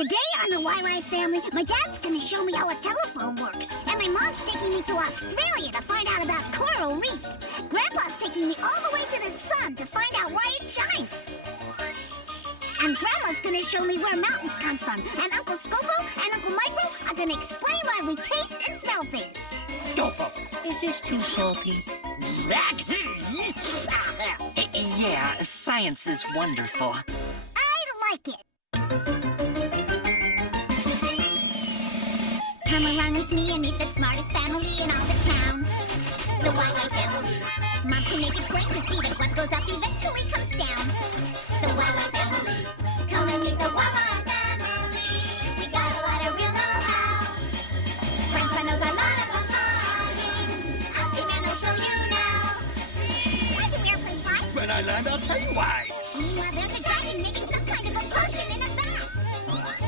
Today on the YY family, my dad's gonna show me how a telephone works. And my mom's taking me to Australia to find out about coral reefs. Grandpa's taking me all the way to the sun to find out why it shines. And Grandma's gonna show me where mountains come from. And Uncle Scopo and Uncle Micro are gonna explain why we taste and smell things. Scopo, is this too salty? Yeah, science is wonderful. I like it. Come along with me and meet the smartest family in all the town. The YY family. Mom can make it plain to see that what goes up eventually comes down. The YY family. Come and meet the YY family. We got a lot of real know-how. Grandpa knows a lot of farming. Ask him and I'll show you now. Why do airplanes fly? When I land, I'll tell you why. Meanwhile, there's a dragon making some kind of a potion in a vat.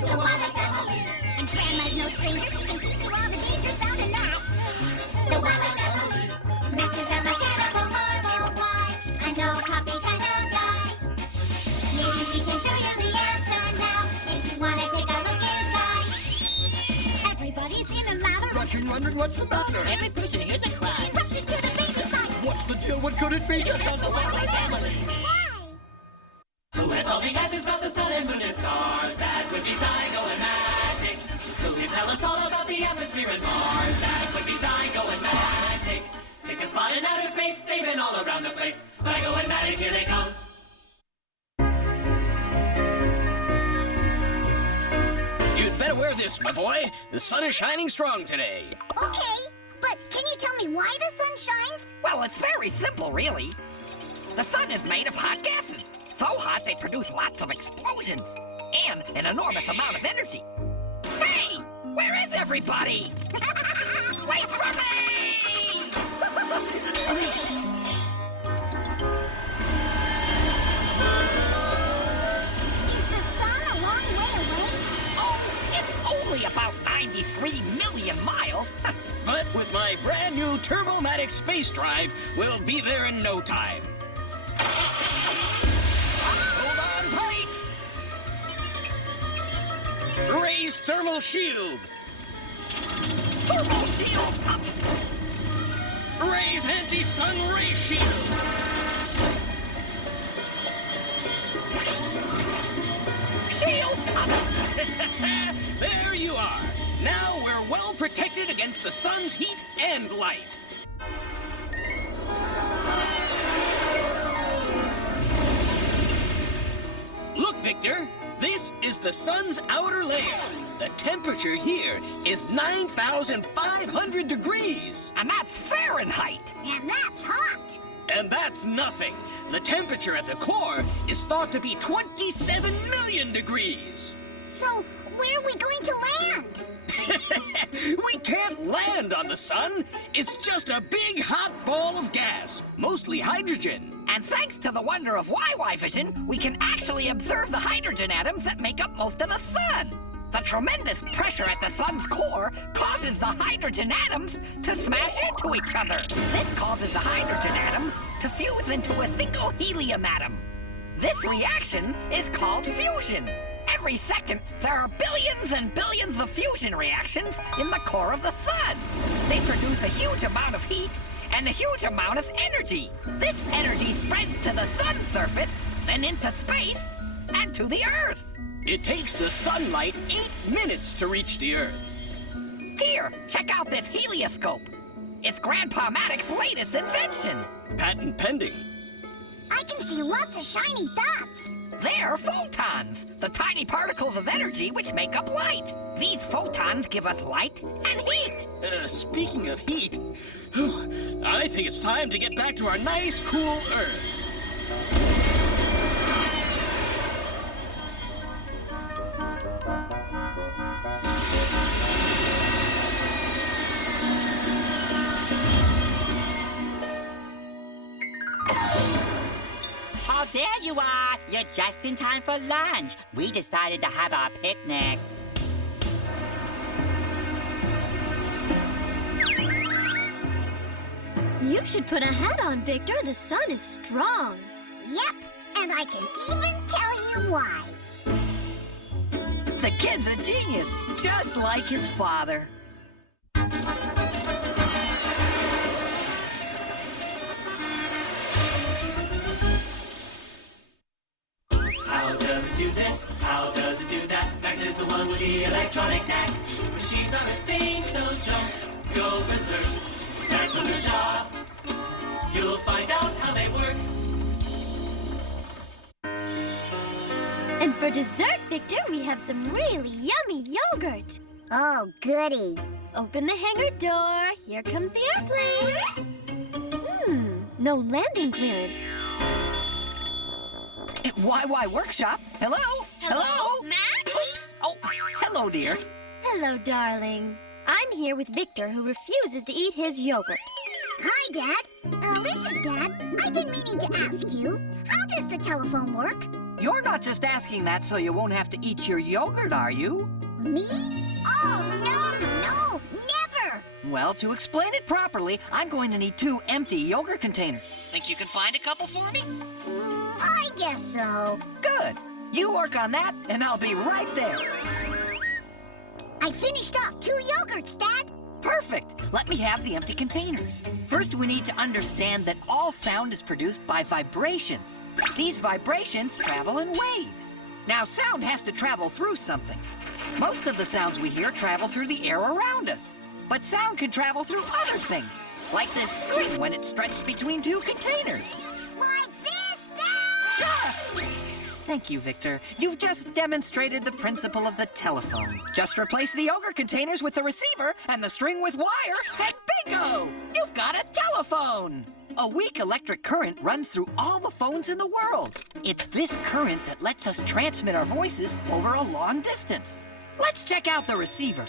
The YY family. And Grandma's no stranger. She can teach you all the dangers found in that. The YY family. Max is a mechanical marvel. Why? I know copy kind of guy. Maybe he can show you the answer now. If you want to take a look inside. Everybody's in a lather. Rushing, wondering what's the matter. Every person hears a cry. He rushes to the baby side. What's the deal? What could it be? Just on the YY family. Why? Who has all the answers about the sun and moon and stars? That would be Zygo and Magic. Who can tell us all about the atmosphere and Mars? That would be Zygo and Magic. Pick a spot in outer space, they've been all around the place. Zygo and Magic, here they come. You'd better wear this, my boy. The sun is shining strong today. Okay, but can you tell me why the sun shines? Well, it's very simple, really. The sun is made of hot gases. So hot they produce lots of explosions and an enormous amount of energy. Hey, where is everybody? Wait for me! Is the sun a long way away? Oh, it's only about 93 million miles. But with my brand new Turbomatic space drive, we'll be there in no time. Hold on tight! Raise thermal shield! Thermal shield up! Raise anti-sun ray shield! Shield up! There you are! Now we're well protected against the sun's heat and light. Look, Victor, this is the sun's outer layer. The temperature here is 9,500 degrees. And that's Fahrenheit. And that's hot. And that's nothing. The temperature at the core is thought to be 27 million degrees. So, where are we going to land? We can't land on the sun. It's just a big hot ball of gas, mostly hydrogen. And thanks to the wonder of YY vision, we can actually observe the hydrogen atoms that make up most of the sun. The tremendous pressure at the sun's core causes the hydrogen atoms to smash into each other. This causes the hydrogen atoms to fuse into a single helium atom. This reaction is called fusion. Every second, there are billions and billions of fusion reactions in the core of the sun. They produce a huge amount of heat and a huge amount of energy. This energy spreads to the sun's surface, then into space, and to the Earth. It takes the sunlight 8 minutes to reach the Earth. Here, check out this helioscope. It's Grandpa Maddox's latest invention. Patent pending. I can see lots of shiny dots. They're photons, the tiny particles of energy which make up light. These photons give us light and heat. Speaking of heat, I think it's time to get back to our nice, cool Earth. Oh, there you are. You're just in time for lunch. We decided to have our picnic. You should put a hat on, Victor. The sun is strong. Yep, and I can even tell you why. The kid's a genius, just like his father. How does it do this? How does it do that? Max is the one with the electronic knack. Machines are his thing, so don't go berserk. That's on the job. You'll find out how they work. And for dessert, Victor, we have some really yummy yogurt. Oh, goody. Open the hangar door. Here comes the airplane. No landing clearance. YY Workshop. Hello? Hello, Max? Oops. Oh, hello, dear. Hello, darling. I'm here with Victor, who refuses to eat his yogurt. Hi, Dad. Listen, Dad, I've been meaning to ask you, how does the telephone work? You're not just asking that so you won't have to eat your yogurt, are you? Me? Oh, no, never! Well, to explain it properly, I'm going to need 2 empty yogurt containers. Think you can find a couple for me? I guess so. Good. You work on that, and I'll be right there. I finished off 2 yogurts, Dad. Perfect. Let me have the empty containers. First, we need to understand that all sound is produced by vibrations. These vibrations travel in waves. Now, sound has to travel through something. Most of the sounds we hear travel through the air around us. But sound can travel through other things, like this string when it's stretched between 2 containers. Like this, Dad! Ah! Thank you, Victor. You've just demonstrated the principle of the telephone. Just replace the yogurt containers with the receiver and the string with wire, and bingo! You've got a telephone! A weak electric current runs through all the phones in the world. It's this current that lets us transmit our voices over a long distance. Let's check out the receiver.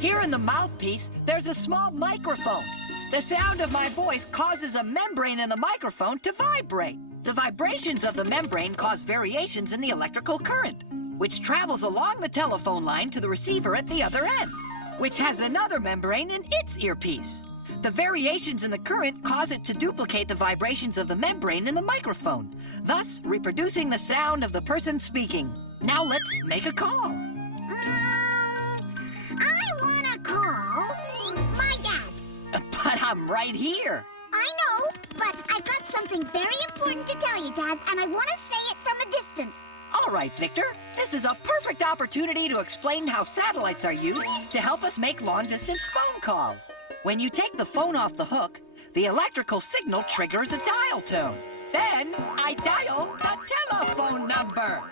Here in the mouthpiece, there's a small microphone. The sound of my voice causes a membrane in the microphone to vibrate. The vibrations of the membrane cause variations in the electrical current, which travels along the telephone line to the receiver at the other end, which has another membrane in its earpiece. The variations in the current cause it to duplicate the vibrations of the membrane in the microphone, thus reproducing the sound of the person speaking. Now let's make a call. I want to call my dad. But I'm right here. I know, but I've got something very important to tell you, Dad, and I want to say it from a distance. All right, Victor. This is a perfect opportunity to explain how satellites are used to help us make long-distance phone calls. When you take the phone off the hook, the electrical signal triggers a dial tone. Then I dial the telephone number.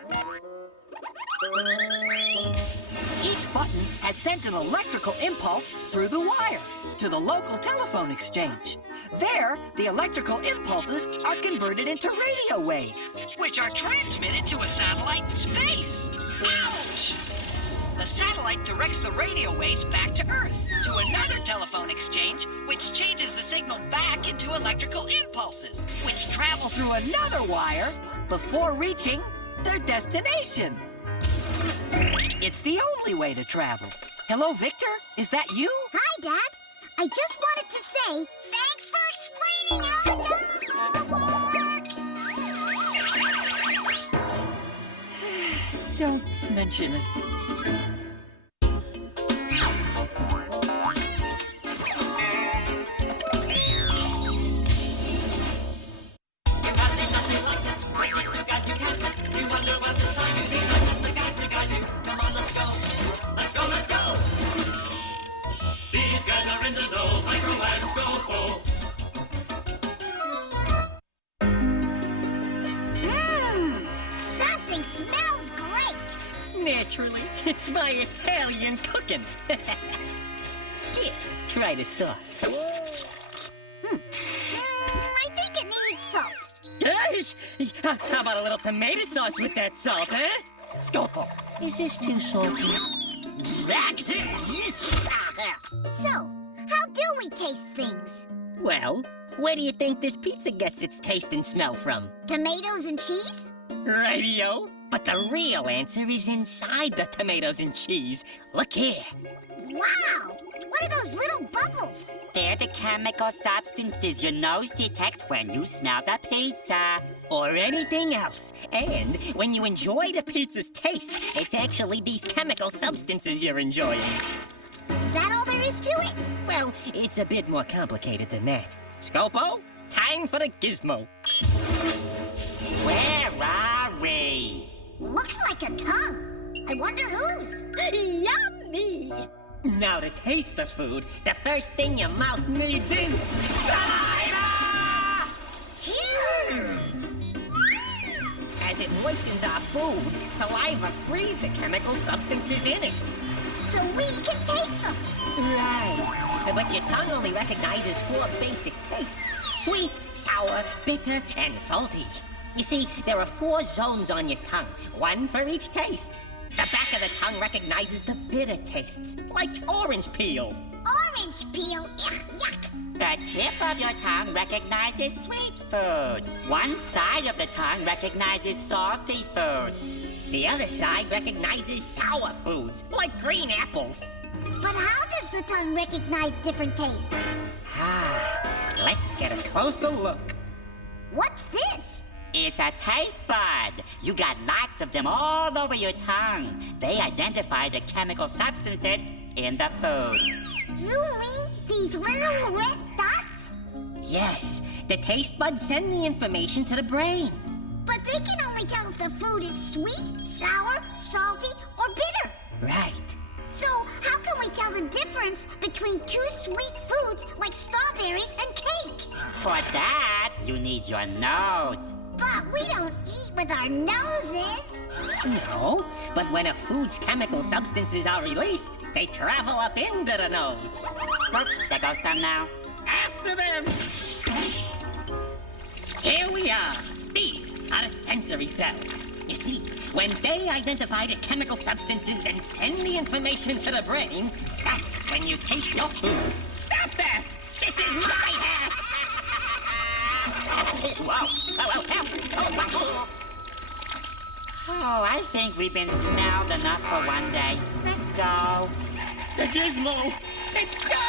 Each button has sent an electrical impulse through the wire to the local telephone exchange. There, the electrical impulses are converted into radio waves, which are transmitted to a satellite in space. Ouch! The satellite directs the radio waves back to Earth, to another telephone exchange, which changes the signal back into electrical impulses, which travel through another wire before reaching their destination. It's the only way to travel. Hello, Victor? Is that you? Hi, Dad. I just wanted to say thanks for explaining how the telephone works. Don't mention it. You have seen nothing like this. With these 2 guys you can't miss. You wonder what's inside you. These are just the guys to guide you. Come on, let's go. Let's go, let's go. These guys are in the know. Microwaves go, oh. Something smells great. Naturally, it's my Italian cooking. Here, try the sauce. I think it needs salt. How about a little tomato sauce with that salt, huh? Scopo, is this too salty? So, how do we taste things? Well, where do you think this pizza gets its taste and smell from? Tomatoes and cheese? Radio. But the real answer is inside the tomatoes and cheese. Look here. Wow! What are those little bubbles? They're the chemical substances your nose detects when you smell the pizza. Or anything else. And when you enjoy the pizza's taste, it's actually these chemical substances you're enjoying. Is that all there is to it? Well, it's a bit more complicated than that. Scopo, time for the gizmo. Where are we? Looks like a tongue. I wonder whose. Yummy! Now to taste the food, the first thing your mouth needs is saliva! Phew! As it moistens our food, saliva frees the chemical substances in it. So we can taste them. Right. But your tongue only recognizes 4 basic tastes. Sweet, sour, bitter, and salty. You see, there are 4 zones on your tongue, 1 for each taste. The back of the tongue recognizes the bitter tastes, like orange peel. Orange peel. Yuck, yuck. The tip of your tongue recognizes sweet food. One side of the tongue recognizes salty food. The other side recognizes sour foods, like green apples. But how does the tongue recognize different tastes? Let's get a closer look. What's this? It's a taste bud. You got lots of them all over your tongue. They identify the chemical substances in the food. You mean these little red dots? Yes, the taste buds send the information to the brain. But they can only tell if the food is sweet, sour, salty, or bitter. Right. So how can we tell the difference between 2 sweet foods like strawberries and cake? For that, you need your nose. But we don't eat with our noses. No, but when a food's chemical substances are released, they travel up into the nose. Look, there goes some now. After them! Here we are. These are the sensory cells. You see, when they identify the chemical substances and send the information to the brain, that's when you taste your food. Stop that! This is my hat! Whoa! Oh, I think we've been smelled enough for one day. Let's go. The gizmo! It's gone!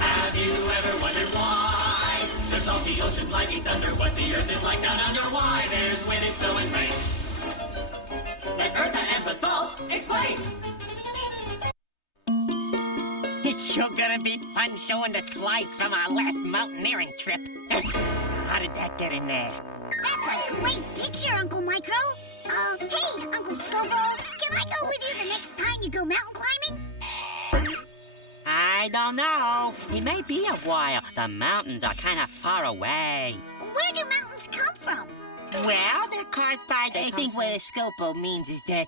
Have you ever wondered why the salty ocean's lightning thunder? What the earth is like down under? Why there's wind and snow and rain? Let Eartha and Basalt explain. It's sure gonna be fun showing the slides from our last mountaineering trip. How did that get in there? That's a great picture, Uncle Micro. Hey, Uncle Scopo, can I go with you the next time you go mountain climbing? I don't know. It may be a while. The mountains are kind of far away. Where do mountains come from? Well, they're caused by the... I think what a scopo means is that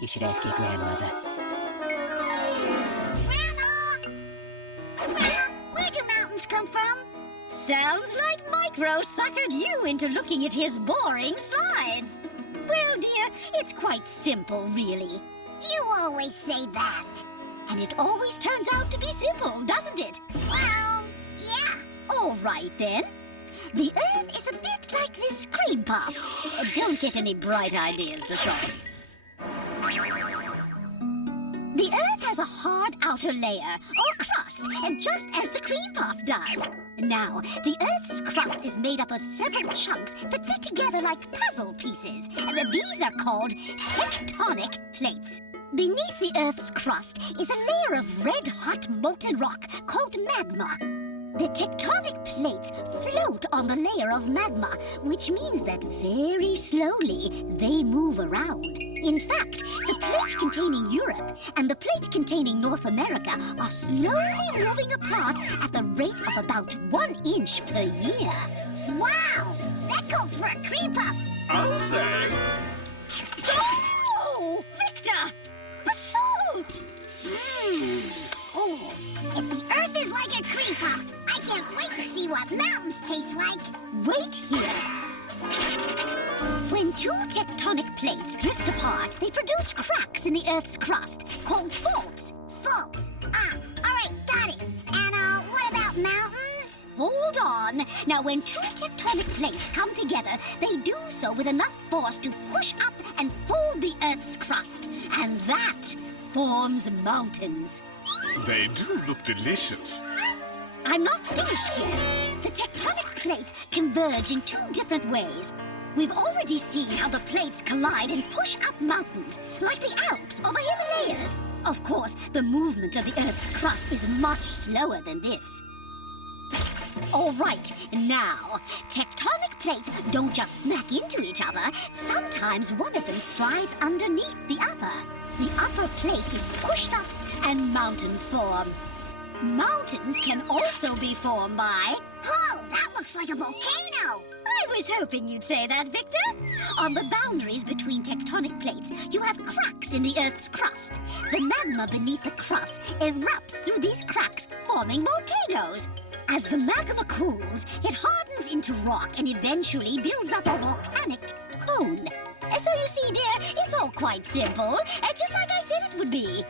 you should ask your grandmother. Grandma! Grandma, where do mountains come from? Sounds like Micro suckered you into looking at his boring slides. Well, dear, it's quite simple, really. You always say that. And it always turns out to be simple, doesn't it? Well, yeah. All right, then. The Earth is a bit like this cream puff. Don't get any bright ideas, Basalt. The Earth has a hard outer layer, or crust, just as the cream puff does. Now, the Earth's crust is made up of several chunks that fit together like puzzle pieces. These are called tectonic plates. Beneath the Earth's crust is a layer of red-hot molten rock called magma. The tectonic plates float on the layer of magma, which means that very slowly they move around. In fact, the plate containing Europe and the plate containing North America are slowly moving apart at the rate of about 1 inch per year. Wow! That calls for a cream puff. I'll say. Oh! Victor! Basalt! Oh, if the Earth is like a cream puff, I can't wait to see what mountains taste like. Wait here. When two tectonic plates drift apart, they produce cracks in the Earth's crust called faults. Faults. Ah, all right, got it. And, what about mountains? Hold on. Now, when two tectonic plates come together, they do so with enough force to push up and fold the Earth's crust. And that forms mountains. They do look delicious. I'm not finished yet. The tectonic plates converge in two different ways. We've already seen how the plates collide and push up mountains, like the Alps or the Himalayas. Of course, the movement of the Earth's crust is much slower than this. All right, now, tectonic plates don't just smack into each other. Sometimes one of them slides underneath the other. The upper plate is pushed up and mountains form. Mountains can also be formed by... Oh, that looks like a volcano. I was hoping you'd say that, Victor. On the boundaries between tectonic plates, you have cracks in the Earth's crust. The magma beneath the crust erupts through these cracks, forming volcanoes. As the magma cools, it hardens into rock and eventually builds up a volcanic cone. So you see, dear, it's all quite simple, just like I said it would be.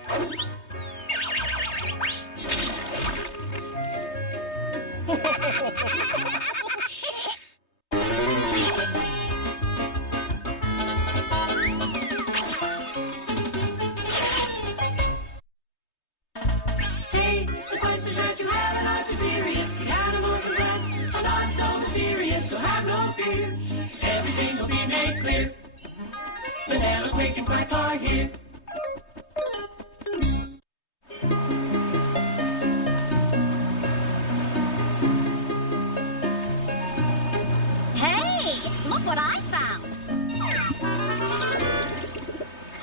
Hey, the questions that you have are not too serious. The animals and plants are not so mysterious, so have no fear. Everything will be made clear. Vanilla, Quick, and Quack are here. Hey, look what I found.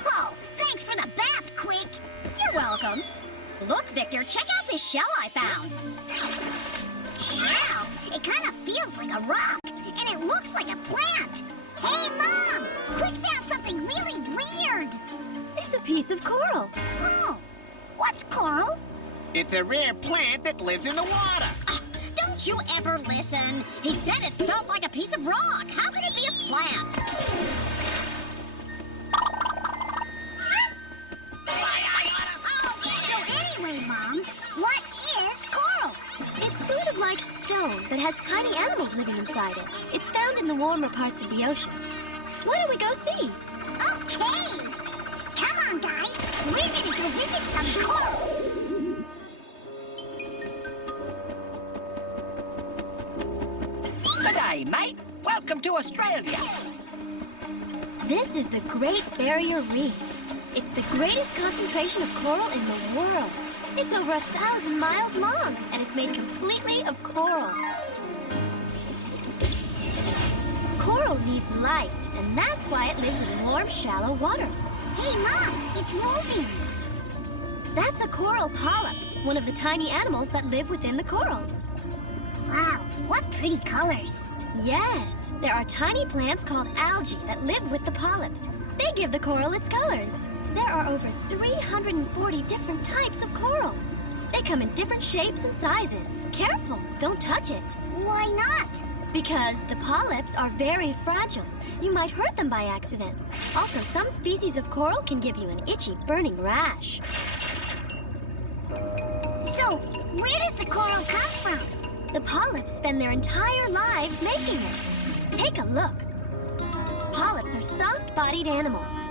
Oh, thanks for the bath, Quick. You're welcome. Look, Victor, check out this shell I found. Shell? It kind of feels like a rock, and it looks like a plant. Hey, Mom! Quick found something really weird. It's a piece of coral. Oh, what's coral? It's a rare plant that lives in the water. Don't you ever listen? He said it felt like a piece of rock. How could it be a plant? Oh, so anyway, Mom, what is coral? It's sort of like stone, but has tiny animals living inside it. It's found in the warmer parts of the ocean. Why don't we go see? Okay. Come on, guys. We're gonna go visit some coral. G'day, mate. Welcome to Australia. This is the Great Barrier Reef. It's the greatest concentration of coral in the world. It's over 1,000 miles long, and it's made completely of coral. Coral needs light, and that's why it lives in warm, shallow water. Hey, Mom, it's moving. That's a coral polyp, one of the tiny animals that live within the coral. Wow, what pretty colors. Yes, there are tiny plants called algae that live with the polyps. They give the coral its colors. There are over 340 different types of coral. They come in different shapes and sizes. Careful, don't touch it. Why not? Because the polyps are very fragile. You might hurt them by accident. Also, some species of coral can give you an itchy, burning rash. So, where does the coral come from? The polyps spend their entire lives making it. Take a look. Polyps are soft-bodied animals.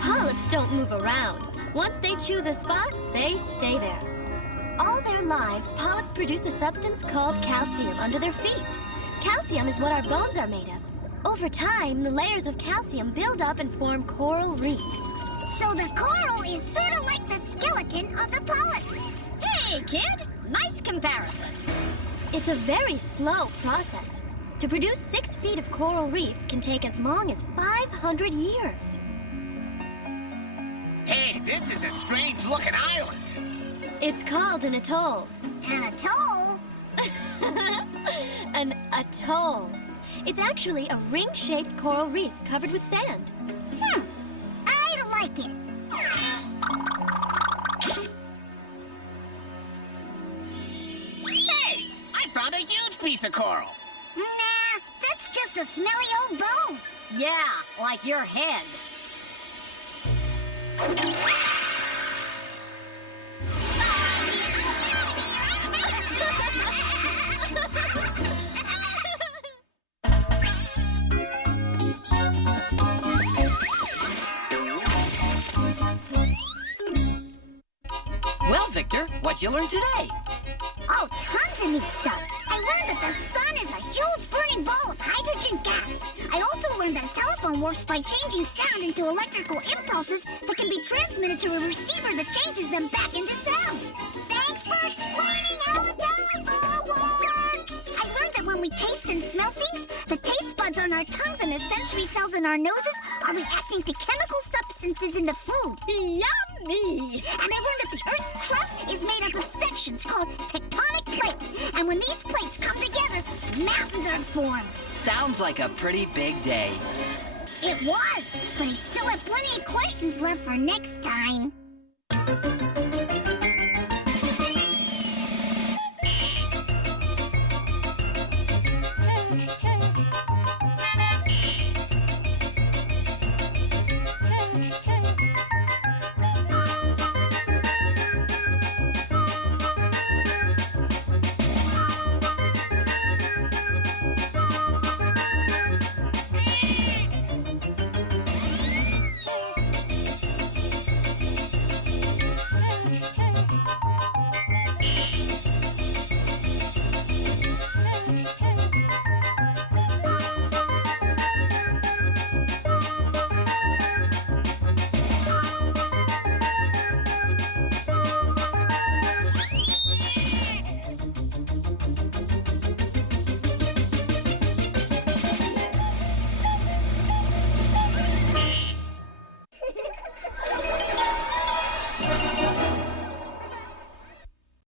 Polyps don't move around. Once they choose a spot, they stay there. All their lives, polyps produce a substance called calcium under their feet. Calcium is what our bones are made of. Over time, the layers of calcium build up and form coral reefs. So the coral is sort of like the skeleton of the polyps. Hey, kid, nice comparison. It's a very slow process. To produce 6 feet of coral reef can take as long as 500 years. Hey, this is a strange-looking island. It's called an atoll. An atoll? An atoll. It's actually a ring-shaped coral reef covered with sand. I like it. Hey, I found a huge piece of coral. Nah, that's just a smelly old bone. Yeah, like your head. Well, Victor, what'd you learn today? Oh, tons of neat stuff. I learned that the sun is a huge burning ball of hydrogen gas. I also learned that a telephone works by changing sound into electrical impulses that can be transmitted to a receiver that changes them back into sound. Thanks for explaining how a telephone works. I learned that when we taste and smell things, the taste buds on our tongues and the sensory cells in our noses are reacting to chemical substances in the food. Yummy! And I learned that the Earth's crust is made up of sections called tectonic plates. And when these plates come together, mountains are formed. Sounds like a pretty big day. It was, but I still have plenty of questions left for next time.